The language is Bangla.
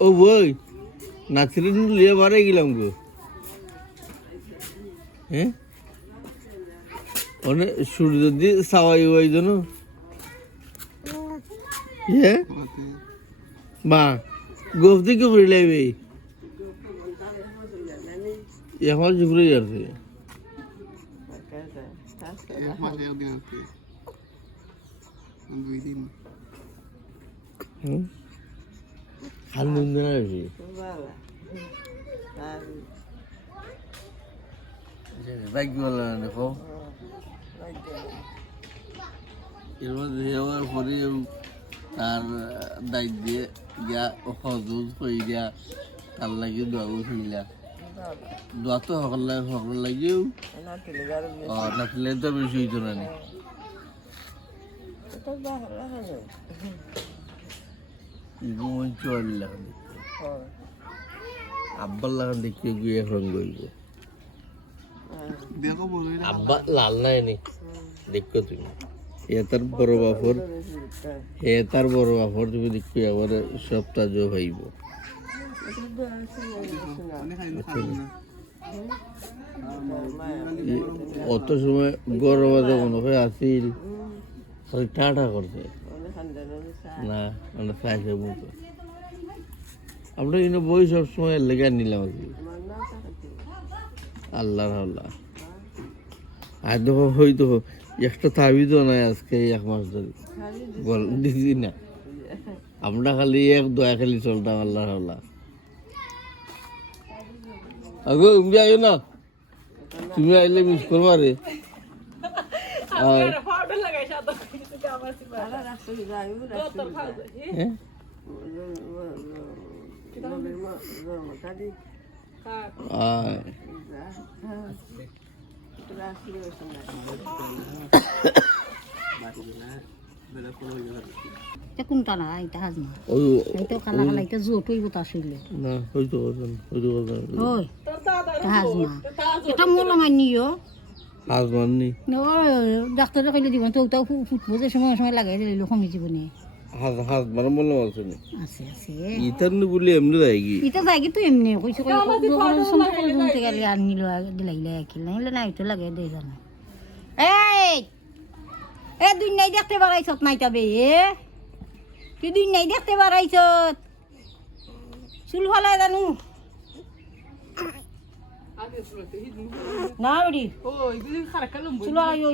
ও বই নাচলে লিয়ে বারে গেলাম গো হ্যাঁ অনেক সূর্য দিয়ে সাওয়াই ওই জন্য হ্যাঁ মা গোফ দিকে ঘুরে লাগবে এখন ঘুরে যাচ্ছে খাল নুন আসবে বাইক বলা দেখো এর মধ্যে যাওয়ার পরে তার দায়িত্ব দিয়ে গিয়া সহযোগ হয়ে গিয়া তার লাগে দোয়াও ফেলিলা দোয়া তো সকল লাগেও নাচলে তো বেশি হইতো না আব্বার লাগান দেখতে গিয়ে এখন গইব আব্বা লাল নাই নি দেখো তুমি তার বড় বাপর তার বড় বাপর তুমি দেখি আবার সপ্তাহ জো হইব অত সময় গরম যখন হয়ে আসিল খালি ঠাটা করছে না আমরা চাইছে মতো আমরা কিন্তু বই সবসময় লেগে নিলাম আর কি আল্লাহ আল্লাহ আর দেখো হয়তো একটা তাবিজও নাই আজকে এক মাস ধরে দিছি না আমরা খালি এক দয়া খালি চলতাম আল্লাহ আল্লাহ আগো তুমি আইও না তুমি আইলে মিস করবা রে কোনটা না এটা হাজমা এটা কালা কালা এটা জোটই বতা আসলে না হইতো হইতো ওই হাজমা এটা মোলা মানিও হাজমা নি ডাক্তারে কইলে দিব তো ওটাও ফুটবো যে সময় সময় লাগাই দিলে কমে যাবনি হাজমার মোলা আছে নি আছে আছে ইতার নি বলি এমনি যায়গি এটা যায়গি তুই এমনি কইছো কই সময় করে দুনতে গেলে আর নিলো দিলাইলে কি নাইলে না এটা লাগে দেই জানা এই দুই নাই দেখতে বাড়াইছত নাই তবে তুই দুই নাই দেখতে বাড়াইছত চুল ফলাই জানো না রে ও